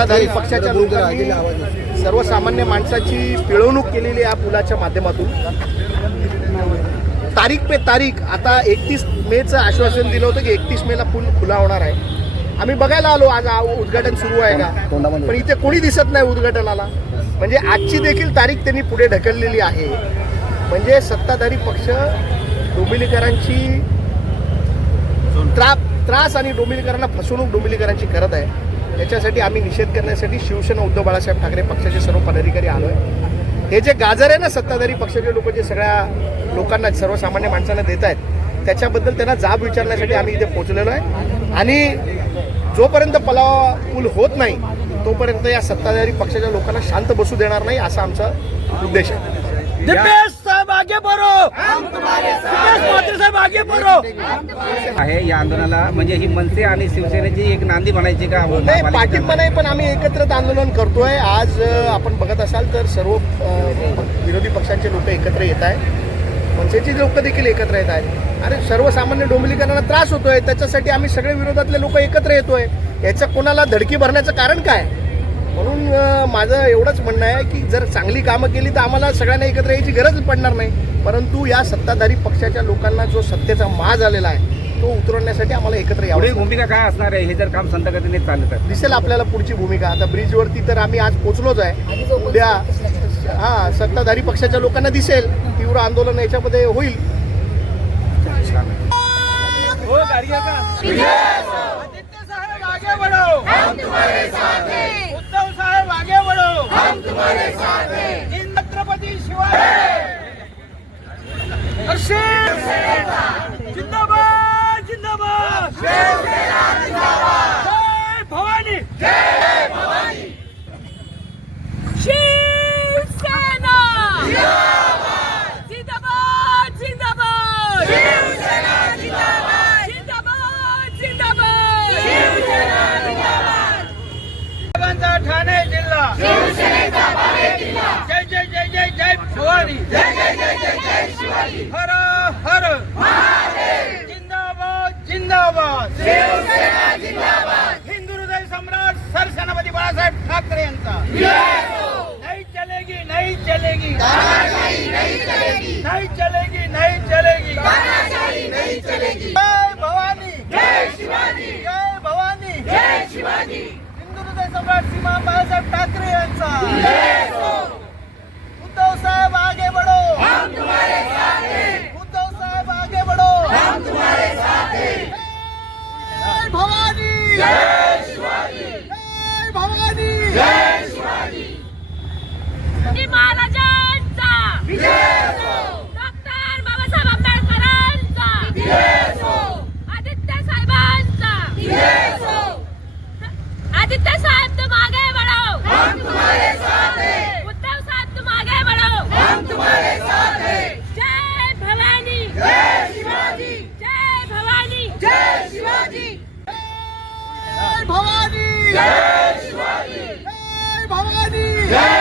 सत्ताधारी पक्षाच्या लोकांनी सर्वसामान्य माणसाची पिळवणूक केलेली या पुलाच्या माध्यमातून. तारीख पे तारीख आता एकतीस मेचं आश्वासन दिलं होतं की एकतीस मेला पूल खुला होणार आहे. आम्ही बघायला आलो आज उद्घाटन सुरू आहे का? पण इथे कोणी दिसत नाही उद्घाटनाला. म्हणजे आजची देखील तारीख त्यांनी पुढे ढकललेली आहे. म्हणजे सत्ताधारी पक्ष डोंबिलीकरांची त्रा त्रास आणि डोंबिलीकरांना फसवणूक डोंबिलीकरांची करत आहे. याच्यासाठी आम्ही निषेध करण्यासाठी शिवसेना उद्धव बाळासाहेब ठाकरे पक्षाचे सर्व पदाधिकारी आलो आहे हे जे गाजर आहे ना सत्ताधारी पक्षाचे लोक जे सगळ्या लोकांना सर्वसामान्य माणसांना देत आहेत त्याच्याबद्दल त्यांना जाब विचारण्यासाठी आम्ही इथे पोहोचलेलो आहे. आणि जोपर्यंत पलाव पूल होत नाही तोपर्यंत या सत्ताधारी पक्षाच्या लोकांना शांत बसू देणार नाही असा आमचा उद्देश आहे. आगे बढ़ो। साहेब आगे बढ़ो। आहे या आंदोलनाला म्हणजे ही मनसे आणि शिवसेनेची एक नांदी म्हणायची का? नाही पाठिंबा नाही पण आम्ही एकत्रित आंदोलन करतोय. आज आपण बघत असाल तर सर्व विरोधी पक्षांचे लोक एकत्र येत आहेत. मनसेची लोक देखील एकत्र येत आहेत. आणि सर्वसामान्य डोंबिवलीकरांना त्रास होतोय. त्याच्यासाठी आम्ही सगळे विरोधातले लोक एकत्र येतोय. याचं कोणाला धडकी भरण्याचं कारण काय? म्हणून माझं एवढंच म्हणणं आहे की जर चांगली कामं केली तर आम्हाला सगळ्यांना एकत्र यायची गरज पडणार नाही. परंतु या सत्ताधारी पक्षाच्या लोकांना जो सत्तेचा माज आलेला आहे तो उतरवण्यासाठी आम्हाला एकत्र यावं भूमिका काय असणार आहे? हे जर काम संत गतीने चाललं तर दिसेल आपल्याला पुढची भूमिका. आता ब्रिजवरती तर आम्ही आज पोचलोच आहे. उद्या हा सत्ताधारी पक्षाच्या लोकांना दिसेल. तीव्र आंदोलन याच्यामध्ये होईल. हो गाड़िया का आदित्य साहेब आगे बढ़ो हम तुम्हारे साथ हैं उद्धव साहेब आगे बढ़ो हम तुम्हारे साथ हैं इन छत्रपति शिवाजी हर्षित जिंदाबाद! जिंदाबाद जय भवानी शिवसेना जिंदाबाद जिंदाबाद शिवसेना जिंदाबाद जिंदाबाद जिंदाबाद शिवसेना जिंदाबाद साहेबांचा ठाणे जिल्हा जय जय जय जय जय भवानी जय जय जय जय जय शिवाजी हर हर जिंदाबाद जिंदाबाद. हिंदू हृदय सम्राट सरसेनापती बाळासाहेब ठाकरे यांचा. नहीं चलेगी नहीं चलेगी. नहीं चलेगी. नहीं चलेगी नहीं चलेगी. नहीं चलेगी. जय भवानी. जय शिवाजी. जय भवानी. जय शिवाजी. हिंदू हृदय सम्राट सीमा बाळासाहेब ठाकरे यांचा उद्धव साहेब आगे बढ़ो हम तुम्हारे साथ हैं उद्धव साहेब आगे बढ़ो हम तुम्हारे साथ हैं जय भवानी जय शिवाजी जय भवानी जय शिवाजी महाराजांचा डॉक्टर बाबासाहेब आंबेडकरांचा आदित्य साहेबांचा आदित्य साहेब तुम आगे बढ़ो हम तुम्हारे साथ हैं उद्धव साहेब तुम आगे बढ़ो हम तुम्हारे साथ हैं जय भवानी जय शिवाजी जय भवानी जय शिवाजी जय भवानी!